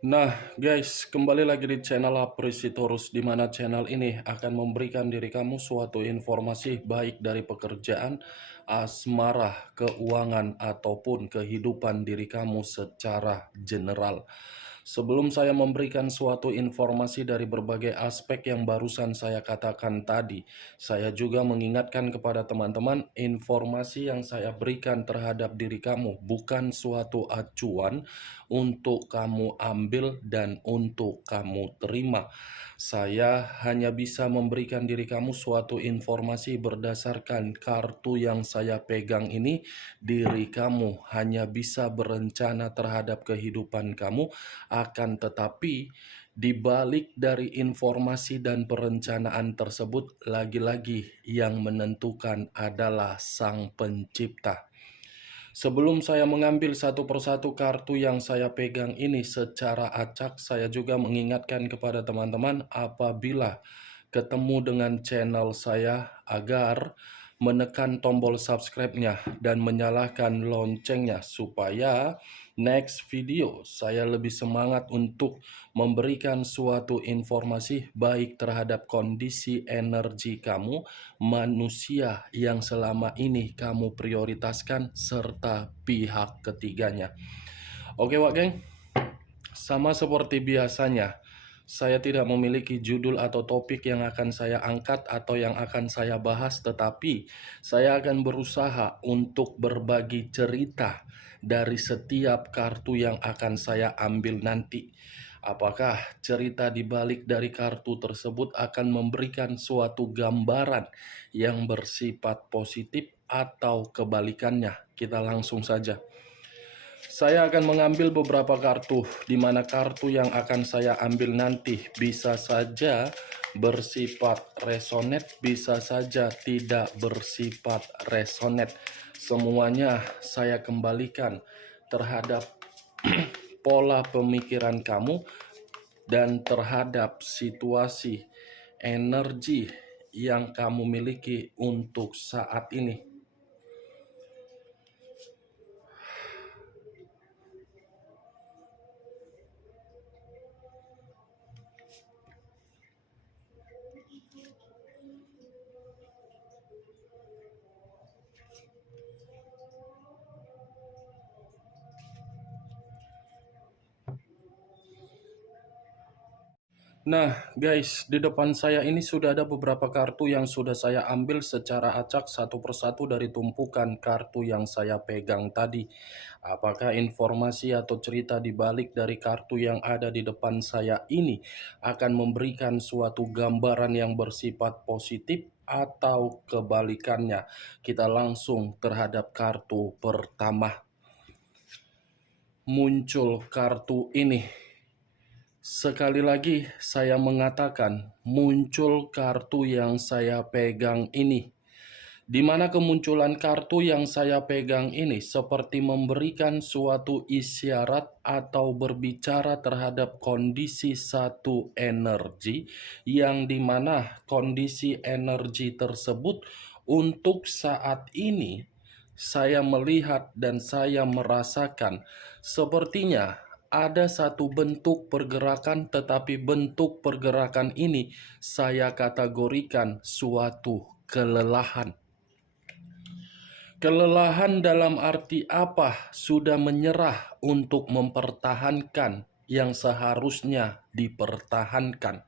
Nah, guys, kembali lagi di channel Apresitorus, di mana channel ini akan memberikan diri kamu suatu informasi baik dari pekerjaan, asmara, keuangan, ataupun kehidupan diri kamu secara general. Sebelum saya memberikan suatu informasi dari berbagai aspek yang barusan saya katakan tadi, saya juga mengingatkan kepada teman-teman, informasi yang saya berikan terhadap diri kamu bukan suatu acuan untuk kamu ambil dan untuk kamu terima. Saya hanya bisa memberikan diri kamu suatu informasi berdasarkan kartu yang saya pegang ini. Diri kamu hanya bisa berencana terhadap kehidupan kamu, akan tetapi di balik dari informasi dan perencanaan tersebut, lagi-lagi yang menentukan adalah Sang Pencipta. Sebelum saya mengambil satu persatu kartu yang saya pegang ini secara acak, saya juga mengingatkan kepada teman-teman apabila ketemu dengan channel saya agar menekan tombol subscribe-nya dan menyalakan loncengnya supaya next video saya lebih semangat untuk memberikan suatu informasi baik terhadap kondisi energi kamu, manusia yang selama ini kamu prioritaskan, serta pihak ketiganya. Oke Wak geng, sama seperti biasanya, saya tidak memiliki judul atau topik yang akan saya angkat atau yang akan saya bahas, tetapi saya akan berusaha untuk berbagi cerita dari setiap kartu yang akan saya ambil nanti. Apakah cerita di balik dari kartu tersebut akan memberikan suatu gambaran yang bersifat positif atau kebalikannya? Kita langsung saja. Saya akan mengambil beberapa kartu, di mana kartu yang akan saya ambil nanti bisa saja bersifat resonate, bisa saja tidak bersifat resonate. Semuanya saya kembalikan terhadap pola pemikiran kamu dan terhadap situasi energi yang kamu miliki untuk saat ini. Nah guys, di depan saya ini sudah ada beberapa kartu yang sudah saya ambil secara acak satu persatu dari tumpukan kartu yang saya pegang tadi. Apakah informasi atau cerita di balik dari kartu yang ada di depan saya ini akan memberikan suatu gambaran yang bersifat positif atau kebalikannya? Kita langsung terhadap kartu pertama. Muncul kartu ini. Sekali lagi saya mengatakan muncul kartu yang saya pegang ini, di mana kemunculan kartu yang saya pegang ini seperti memberikan suatu isyarat atau berbicara terhadap kondisi satu energi, yang dimana kondisi energi tersebut untuk saat ini saya melihat dan saya merasakan sepertinya ada satu bentuk pergerakan, tetapi bentuk pergerakan ini saya kategorikan suatu kelelahan. Kelelahan dalam arti apa? Sudah menyerah untuk mempertahankan yang seharusnya dipertahankan.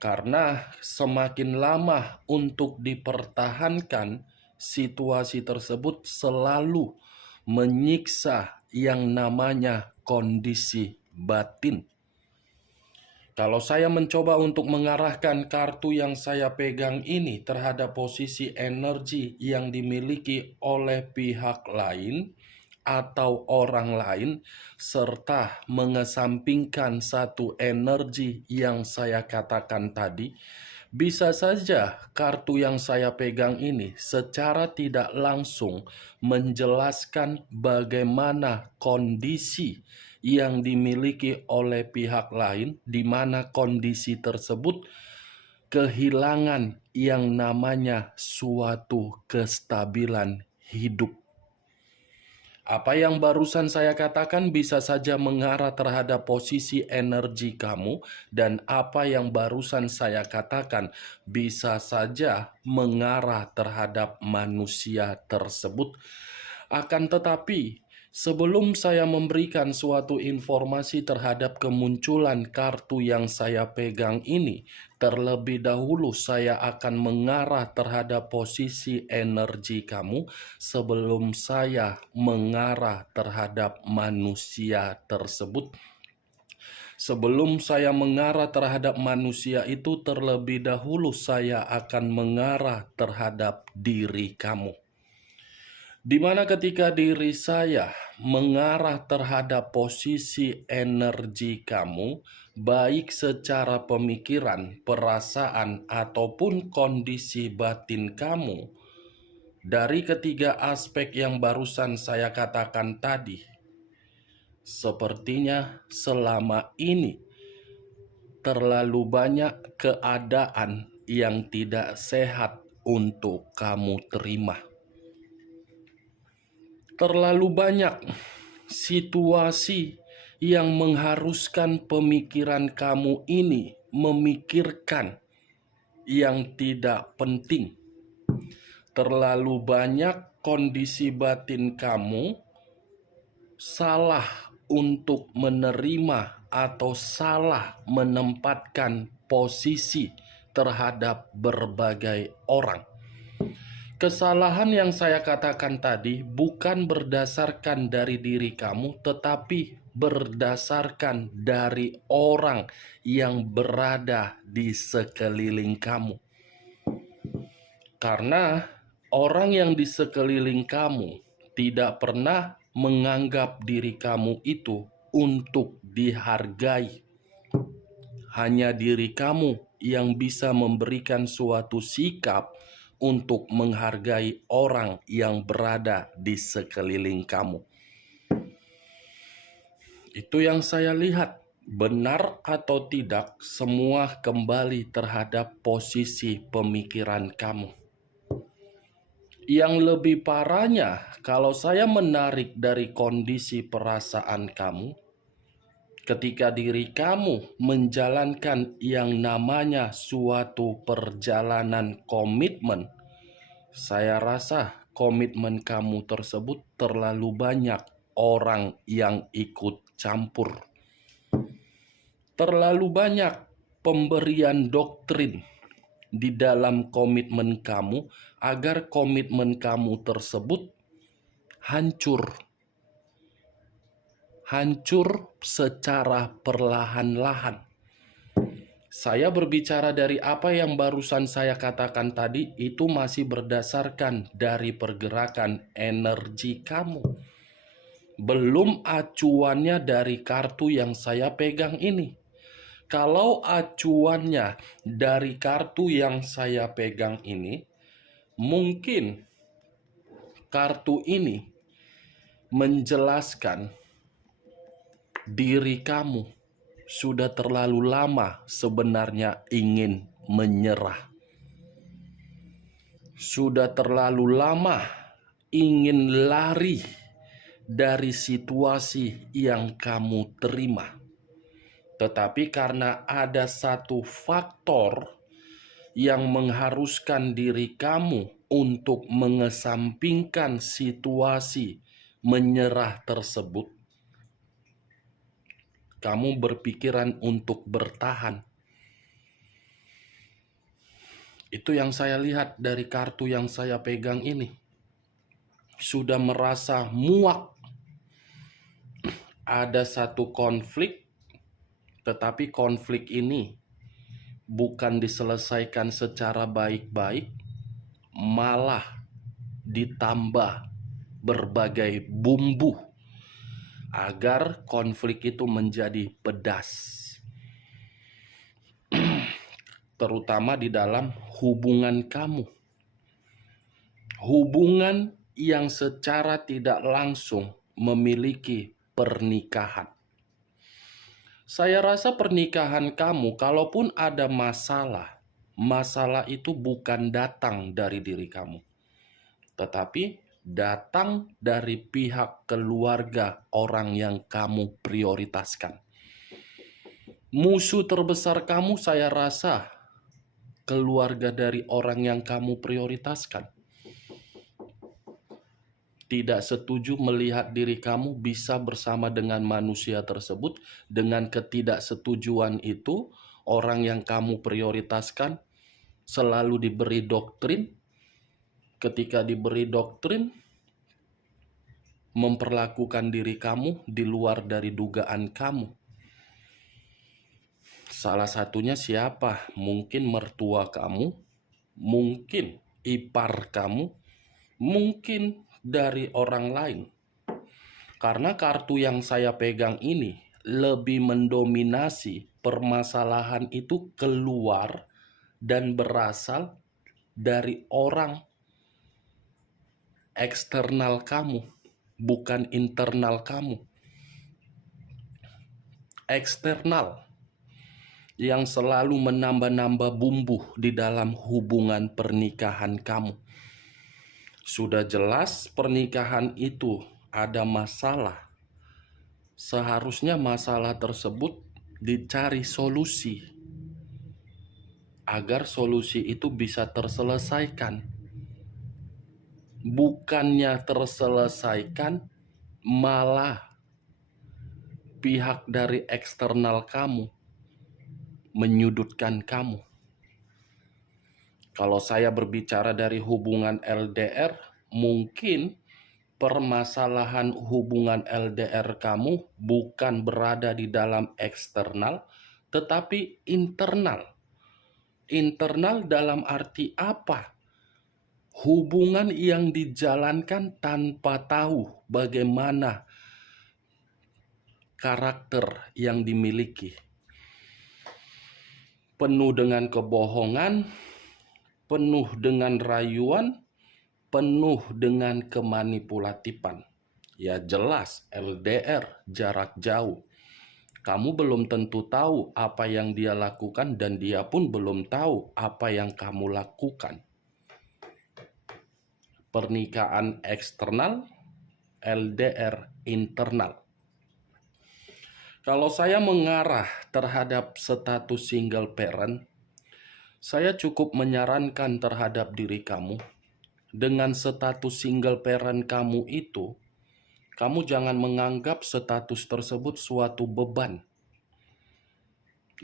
Karena semakin lama untuk dipertahankan, situasi tersebut selalu menyiksa yang namanya kondisi batin. Kalau saya mencoba untuk mengarahkan kartu yang saya pegang ini terhadap posisi energi yang dimiliki oleh pihak lain atau orang lain, serta mengesampingkan satu energi yang saya katakan tadi, bisa saja kartu yang saya pegang ini secara tidak langsung menjelaskan bagaimana kondisi yang dimiliki oleh pihak lain, di mana kondisi tersebut kehilangan yang namanya suatu kestabilan hidup. Apa yang barusan saya katakan bisa saja mengarah terhadap posisi energi kamu, dan apa yang barusan saya katakan bisa saja mengarah terhadap manusia tersebut. Akan tetapi, sebelum saya memberikan suatu informasi terhadap kemunculan kartu yang saya pegang ini, terlebih dahulu saya akan mengarah terhadap posisi energi kamu sebelum saya mengarah terhadap manusia tersebut. Sebelum saya mengarah terhadap manusia itu, terlebih dahulu saya akan mengarah terhadap diri kamu. Di mana ketika diri saya mengarah terhadap posisi energi kamu, baik secara pemikiran, perasaan, ataupun kondisi batin kamu, dari ketiga aspek yang barusan saya katakan tadi, sepertinya selama ini terlalu banyak keadaan yang tidak sehat untuk kamu terima. Terlalu banyak situasi yang mengharuskan pemikiran kamu ini memikirkan yang tidak penting. Terlalu banyak kondisi batin kamu salah untuk menerima atau salah menempatkan posisi terhadap berbagai orang. Kesalahan yang saya katakan tadi bukan berdasarkan dari diri kamu, tetapi berdasarkan dari orang yang berada di sekeliling kamu. Karena orang yang di sekeliling kamu tidak pernah menganggap diri kamu itu untuk dihargai. Hanya diri kamu yang bisa memberikan suatu sikap untuk menghargai orang yang berada di sekeliling kamu. Itu yang saya lihat. Benar atau tidak, semua kembali terhadap posisi pemikiran kamu. Yang lebih parahnya, kalau saya menarik dari kondisi perasaan kamu, ketika diri kamu menjalankan yang namanya suatu perjalanan komitmen, saya rasa komitmen kamu tersebut terlalu banyak orang yang ikut campur. Terlalu banyak pemberian doktrin di dalam komitmen kamu agar komitmen kamu tersebut hancur. Hancur secara perlahan-lahan. Saya berbicara dari apa yang barusan saya katakan tadi, itu masih berdasarkan dari pergerakan energi kamu. Belum acuannya dari kartu yang saya pegang ini. Kalau acuannya dari kartu yang saya pegang ini, mungkin kartu ini menjelaskan diri kamu sudah terlalu lama sebenarnya ingin menyerah. Sudah terlalu lama ingin lari dari situasi yang kamu terima. Tetapi karena ada satu faktor yang mengharuskan diri kamu untuk mengesampingkan situasi menyerah tersebut, kamu berpikiran untuk bertahan. Itu yang saya lihat dari kartu yang saya pegang ini. Sudah merasa muak. Ada satu konflik, tetapi konflik ini bukan diselesaikan secara baik-baik, malah ditambah berbagai bumbu agar konflik itu menjadi pedas. Terutama di dalam hubungan kamu. Hubungan yang secara tidak langsung memiliki pernikahan. Saya rasa pernikahan kamu, kalaupun ada masalah, masalah itu bukan datang dari diri kamu, tetapi datang dari pihak keluarga orang yang kamu prioritaskan. Musuh terbesar kamu saya rasa keluarga dari orang yang kamu prioritaskan. Tidak setuju melihat diri kamu bisa bersama dengan manusia tersebut. Dengan ketidaksetujuan itu, orang yang kamu prioritaskan selalu diberi doktrin. Ketika diberi doktrin, memperlakukan diri kamu di luar dari dugaan kamu. Salah satunya siapa? Mungkin mertua kamu, mungkin ipar kamu, mungkin dari orang lain. Karena kartu yang saya pegang ini lebih mendominasi permasalahan itu keluar dan berasal dari orang eksternal kamu, bukan internal kamu. Eksternal yang selalu menambah-nambah bumbu di dalam hubungan pernikahan kamu. Sudah jelas pernikahan itu ada masalah. Seharusnya masalah tersebut dicari solusi agar solusi itu bisa terselesaikan. Bukannya terselesaikan, malah pihak dari eksternal kamu menyudutkan kamu. Kalau saya berbicara dari hubungan LDR, mungkin permasalahan hubungan LDR kamu bukan berada di dalam eksternal, tetapi internal. Internal dalam arti apa? Hubungan yang dijalankan tanpa tahu bagaimana karakter yang dimiliki. Penuh dengan kebohongan, penuh dengan rayuan, penuh dengan kemanipulatifan. Ya jelas LDR, jarak jauh. Kamu belum tentu tahu apa yang dia lakukan dan dia pun belum tahu apa yang kamu lakukan. Pernikahan eksternal, LDR internal. Kalau saya mengarah terhadap status single parent, saya cukup menyarankan terhadap diri kamu, dengan status single parent kamu itu, kamu jangan menganggap status tersebut suatu beban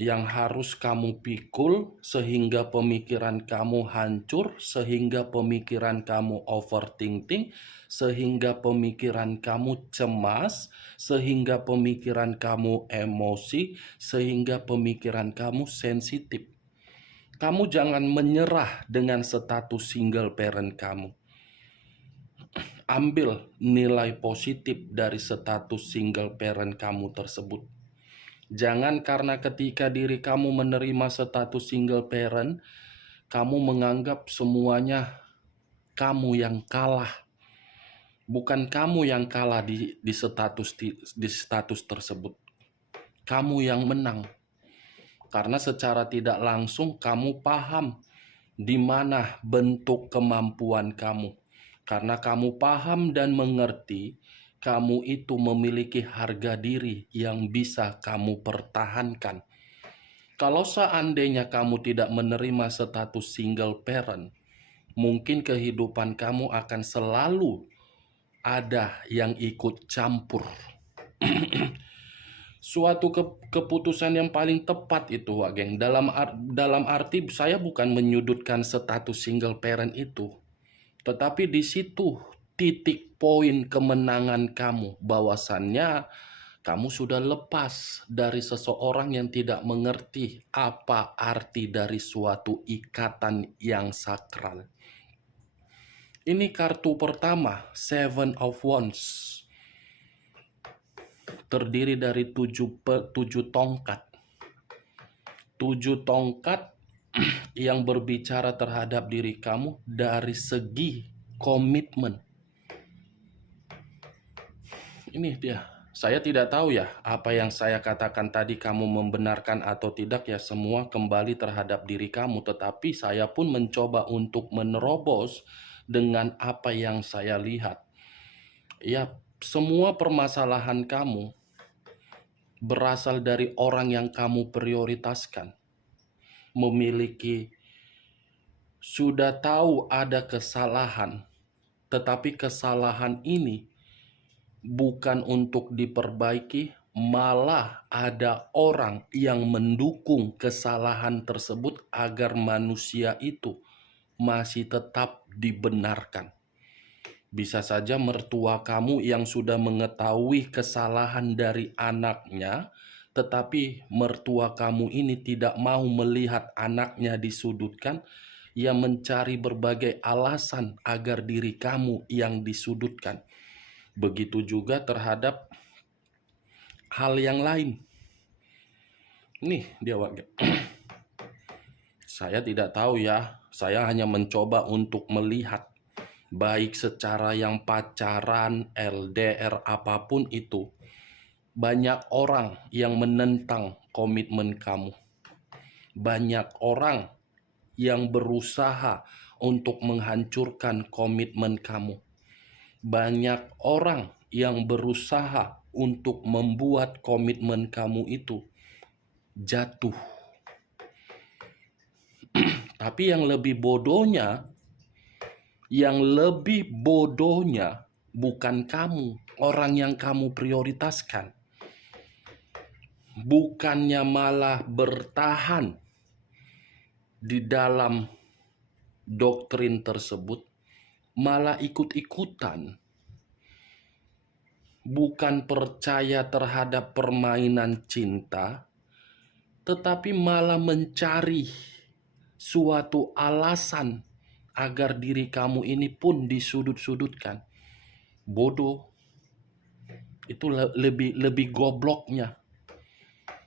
yang harus kamu pikul sehingga pemikiran kamu hancur, sehingga pemikiran kamu overthinking, sehingga pemikiran kamu cemas, sehingga pemikiran kamu emosi, sehingga pemikiran kamu sensitif. Kamu jangan menyerah dengan status single parent kamu. Ambil nilai positif dari status single parent kamu tersebut. Jangan karena ketika diri kamu menerima status single parent, kamu menganggap semuanya kamu yang kalah. Bukan kamu yang kalah di status tersebut. Kamu yang menang. Karena secara tidak langsung kamu paham di mana bentuk kemampuan kamu. Karena kamu paham dan mengerti, kamu itu memiliki harga diri yang bisa kamu pertahankan. Kalau seandainya kamu tidak menerima status single parent, mungkin kehidupan kamu akan selalu ada yang ikut campur. Suatu keputusan yang paling tepat itu, Wak Geng. Dalam arti saya bukan menyudutkan status single parent itu, tetapi di situ titik poin kemenangan kamu, bahwasannya kamu sudah lepas dari seseorang yang tidak mengerti apa arti dari suatu ikatan yang sakral. Ini kartu pertama, Seven of Wands. Terdiri dari 7 tongkat. 7 tongkat yang berbicara terhadap diri kamu dari segi komitmen. Ini dia. Saya tidak tahu ya apa yang saya katakan tadi kamu membenarkan atau tidak, ya semua kembali terhadap diri kamu. Tetapi saya pun mencoba untuk menerobos dengan apa yang saya lihat. Ya, semua permasalahan kamu berasal dari orang yang kamu prioritaskan. Memiliki, sudah tahu ada kesalahan, tetapi kesalahan ini bukan untuk diperbaiki, malah ada orang yang mendukung kesalahan tersebut agar manusia itu masih tetap dibenarkan. Bisa saja mertua kamu yang sudah mengetahui kesalahan dari anaknya, tetapi mertua kamu ini tidak mau melihat anaknya disudutkan, ia mencari berbagai alasan agar diri kamu yang disudutkan. Begitu juga terhadap hal yang lain. Nih dia warga. Saya tidak tahu ya, saya hanya mencoba untuk melihat, baik secara yang pacaran, LDR, apapun itu, banyak orang yang menentang komitmen kamu. Banyak orang yang berusaha untuk menghancurkan komitmen kamu. Banyak orang yang berusaha untuk membuat komitmen kamu itu jatuh. Tapi yang lebih bodohnya bukan kamu, orang yang kamu prioritaskan. Bukannya malah bertahan di dalam doktrin tersebut, malah ikut-ikutan. Bukan percaya terhadap permainan cinta, tetapi malah mencari suatu alasan agar diri kamu ini pun disudut-sudutkan. Bodoh. Itu lebih gobloknya.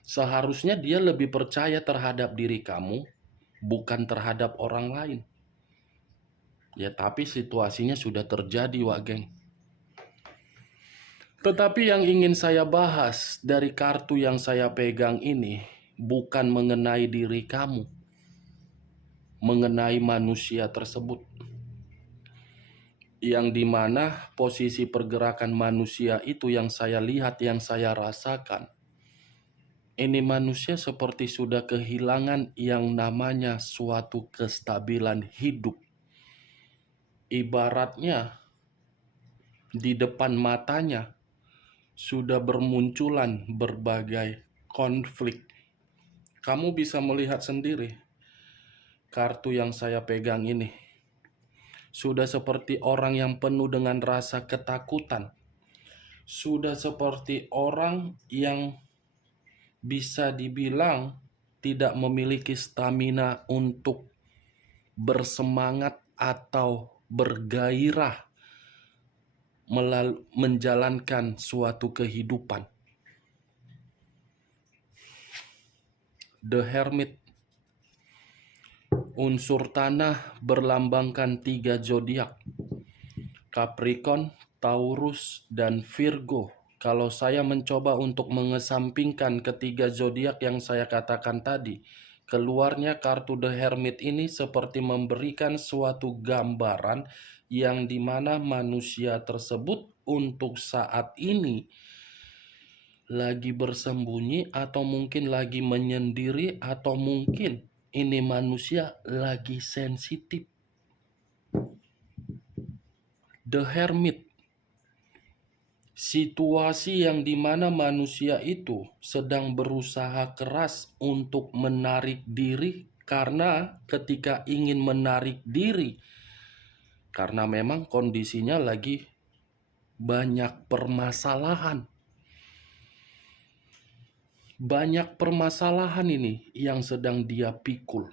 Seharusnya dia lebih percaya terhadap diri kamu, bukan terhadap orang lain. Ya, tapi situasinya sudah terjadi, Wak Geng. Tetapi yang ingin saya bahas dari kartu yang saya pegang ini bukan mengenai diri kamu, mengenai manusia tersebut, yang dimana posisi pergerakan manusia itu yang saya lihat, yang saya rasakan. Ini manusia seperti sudah kehilangan yang namanya suatu kestabilan hidup. Ibaratnya di depan matanya sudah bermunculan berbagai konflik. Kamu bisa melihat sendiri kartu yang saya pegang ini. Sudah seperti orang yang penuh dengan rasa ketakutan. Sudah seperti orang yang bisa dibilang tidak memiliki stamina untuk bersemangat atau bergairah menjalankan suatu kehidupan. The Hermit, unsur tanah, berlambangkan 3 zodiak, Capricorn, Taurus, dan Virgo. Kalau saya mencoba untuk mengesampingkan ketiga zodiak yang saya katakan tadi, keluarnya kartu The Hermit ini seperti memberikan suatu gambaran yang dimana manusia tersebut untuk saat ini lagi bersembunyi, atau mungkin lagi menyendiri, atau mungkin ini manusia lagi sensitif. The Hermit, situasi yang dimana manusia itu sedang berusaha keras untuk menarik diri, karena ketika ingin menarik diri, karena memang kondisinya lagi banyak permasalahan. Banyak permasalahan ini yang sedang dia pikul,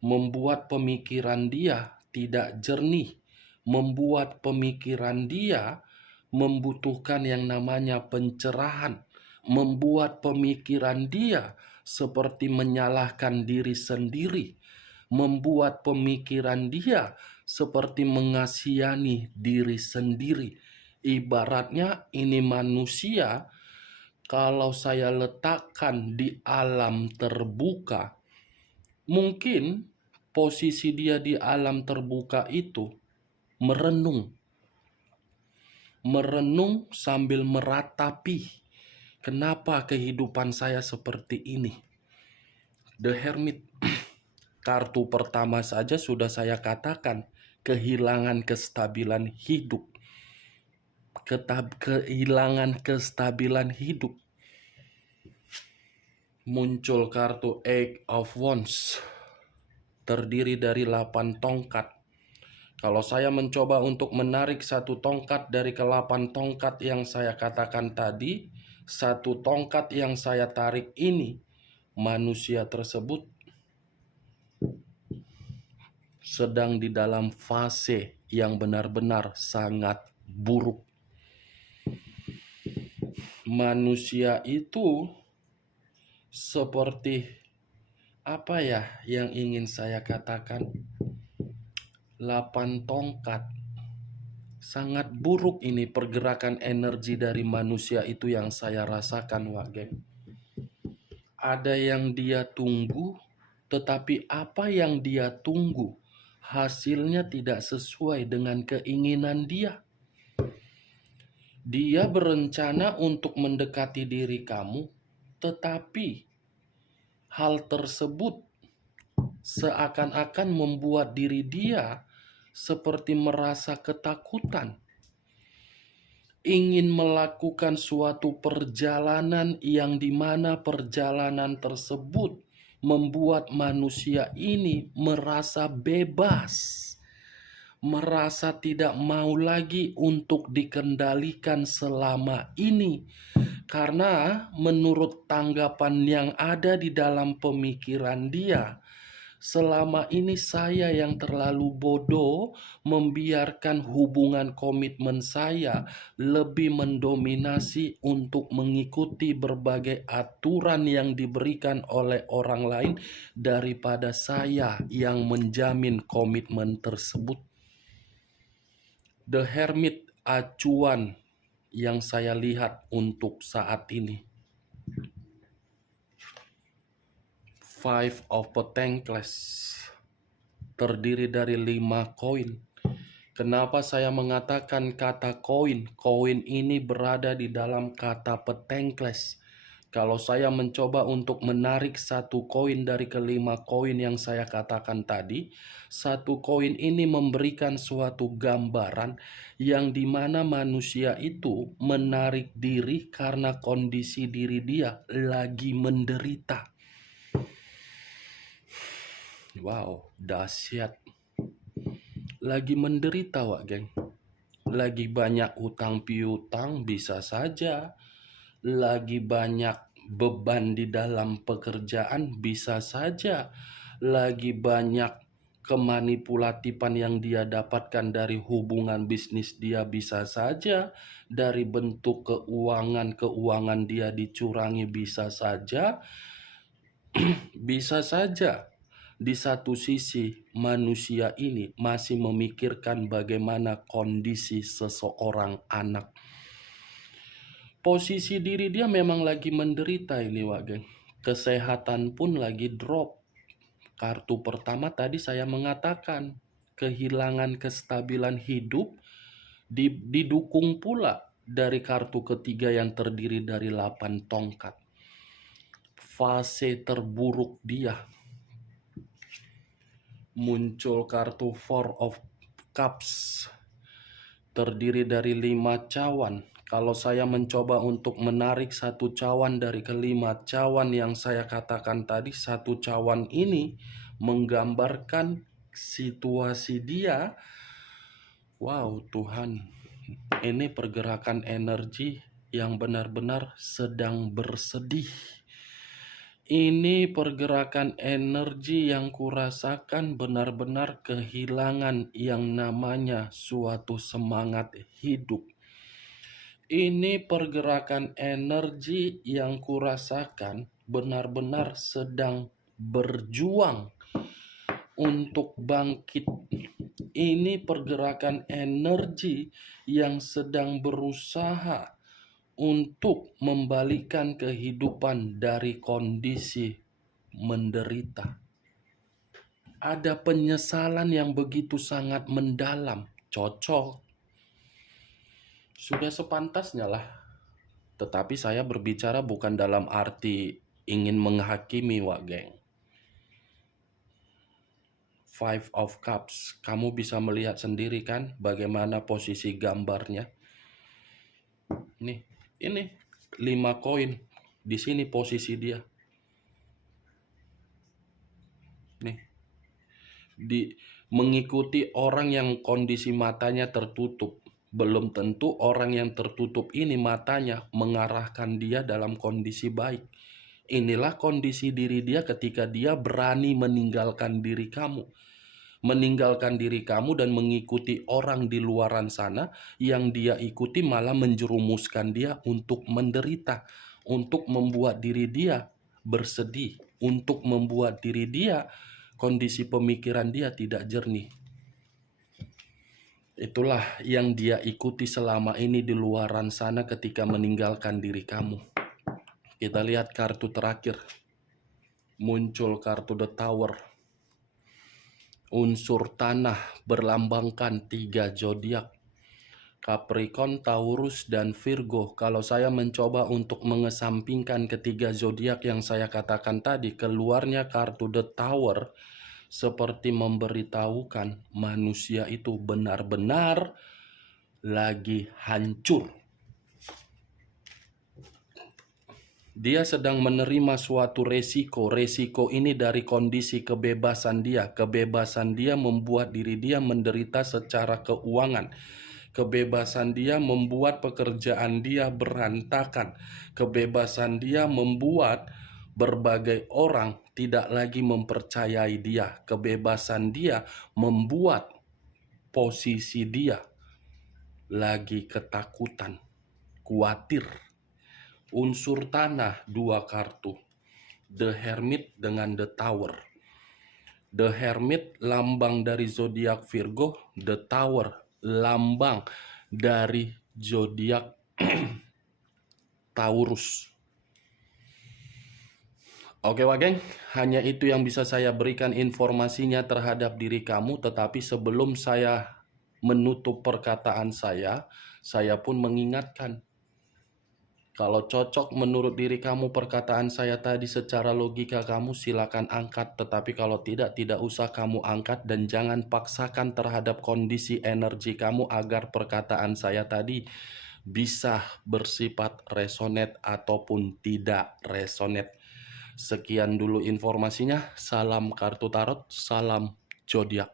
membuat pemikiran dia tidak jernih, membuat pemikiran dia membutuhkan yang namanya pencerahan, membuat pemikiran dia seperti menyalahkan diri sendiri, membuat pemikiran dia seperti mengasihani diri sendiri. Ibaratnya ini manusia, kalau saya letakkan di alam terbuka, mungkin posisi dia di alam terbuka itu merenung. Merenung sambil meratapi, kenapa kehidupan saya seperti ini? The Hermit, kartu pertama saja sudah saya katakan, kehilangan kestabilan hidup. Kehilangan kestabilan hidup. Muncul kartu Eight of Wands, terdiri dari 8 tongkat. Kalau saya mencoba untuk menarik satu tongkat dari ke-8 tongkat yang saya katakan tadi, satu tongkat yang saya tarik ini, manusia tersebut sedang di dalam fase yang benar-benar sangat buruk. Manusia itu seperti apa ya yang ingin saya katakan? 8 tongkat. Sangat buruk ini pergerakan energi dari manusia itu yang saya rasakan, Wak Geng. Ada yang dia tunggu, tetapi apa yang dia tunggu hasilnya tidak sesuai dengan keinginan dia. Dia berencana untuk mendekati diri kamu, tetapi hal tersebut seakan-akan membuat diri dia seperti merasa ketakutan, ingin melakukan suatu perjalanan yang dimana perjalanan tersebut membuat manusia ini merasa bebas, merasa tidak mau lagi untuk dikendalikan selama ini. Karena menurut tanggapan yang ada di dalam pemikiran dia, selama ini saya yang terlalu bodoh membiarkan hubungan komitmen saya lebih mendominasi untuk mengikuti berbagai aturan yang diberikan oleh orang lain daripada saya yang menjamin komitmen tersebut. The Hermit, acuan yang saya lihat untuk saat ini. Five of Pentacles, terdiri dari 5 koin. Kenapa saya mengatakan kata koin? Koin ini berada di dalam kata Pentacles. Kalau saya mencoba untuk menarik satu koin dari ke-5 koin yang saya katakan tadi, satu koin ini memberikan suatu gambaran yang dimana manusia itu menarik diri karena kondisi diri dia lagi menderita. Wow, dahsyat. Lagi menderita, Wak Geng. Lagi banyak utang piutang, bisa saja. Lagi banyak beban di dalam pekerjaan, bisa saja. Lagi banyak kemanipulatifan yang dia dapatkan dari hubungan bisnis dia, bisa saja. Dari bentuk keuangan dia dicurangi, bisa saja. Bisa saja. Di satu sisi, manusia ini masih memikirkan bagaimana kondisi seseorang anak. Posisi diri dia memang lagi menderita ini, Wak Geng. Kesehatan pun lagi drop. Kartu pertama tadi saya mengatakan, kehilangan kestabilan hidup, didukung pula dari kartu ketiga yang terdiri dari 8 tongkat. Fase terburuk dia. Muncul kartu Four of Cups, terdiri dari 5 cawan. Kalau saya mencoba untuk menarik satu cawan dari ke-5 cawan yang saya katakan tadi, satu cawan ini menggambarkan situasi dia. Wow, Tuhan, ini pergerakan energi yang benar-benar sedang bersedih. Ini pergerakan energi yang kurasakan benar-benar kehilangan yang namanya suatu semangat hidup. Ini pergerakan energi yang kurasakan benar-benar sedang berjuang untuk bangkit. Ini pergerakan energi yang sedang berusaha untuk membalikan kehidupan dari kondisi menderita. Ada penyesalan yang begitu sangat mendalam cocok, sudah sepantasnya lah. Tetapi saya berbicara bukan dalam arti ingin menghakimi, Wak Geng. Five of Cups, kamu bisa melihat sendiri kan bagaimana posisi gambarnya. Nih, ini 5 koin. Di sini posisi dia. Nih, mengikuti orang yang kondisi matanya tertutup. Belum tentu orang yang tertutup ini matanya mengarahkan dia dalam kondisi baik. Inilah kondisi diri dia ketika dia berani meninggalkan diri kamu. Meninggalkan diri kamu dan mengikuti orang di luaran sana yang dia ikuti malah menjerumuskan dia untuk menderita, untuk membuat diri dia bersedih, untuk membuat diri dia kondisi pemikiran dia tidak jernih. Itulah yang dia ikuti selama ini di luaran sana ketika meninggalkan diri kamu. Kita lihat kartu terakhir. Muncul kartu The Tower. Unsur tanah berlambangkan 3 zodiak. Capricorn, Taurus, dan Virgo. Kalau saya mencoba untuk mengesampingkan ketiga zodiak yang saya katakan tadi, keluarnya kartu The Tower seperti memberitahukan manusia itu benar-benar lagi hancur. Dia sedang menerima suatu resiko. Resiko ini dari kondisi kebebasan dia. Kebebasan dia membuat diri dia menderita secara keuangan. Kebebasan dia membuat pekerjaan dia berantakan. Kebebasan dia membuat berbagai orang tidak lagi mempercayai dia. Kebebasan dia membuat posisi dia lagi ketakutan, khawatir. Unsur tanah 2 kartu. The Hermit dengan The Tower. The Hermit lambang dari zodiak Virgo, The Tower lambang dari zodiak Taurus. Oke Wak Geng, hanya itu yang bisa saya berikan informasinya terhadap diri kamu, tetapi sebelum saya menutup perkataan saya pun mengingatkan. Kalau cocok menurut diri kamu perkataan saya tadi secara logika kamu silakan angkat. Tetapi kalau tidak usah kamu angkat dan jangan paksakan terhadap kondisi energi kamu agar perkataan saya tadi bisa bersifat resonate ataupun tidak resonate. Sekian dulu informasinya. Salam kartu tarot, salam zodiak.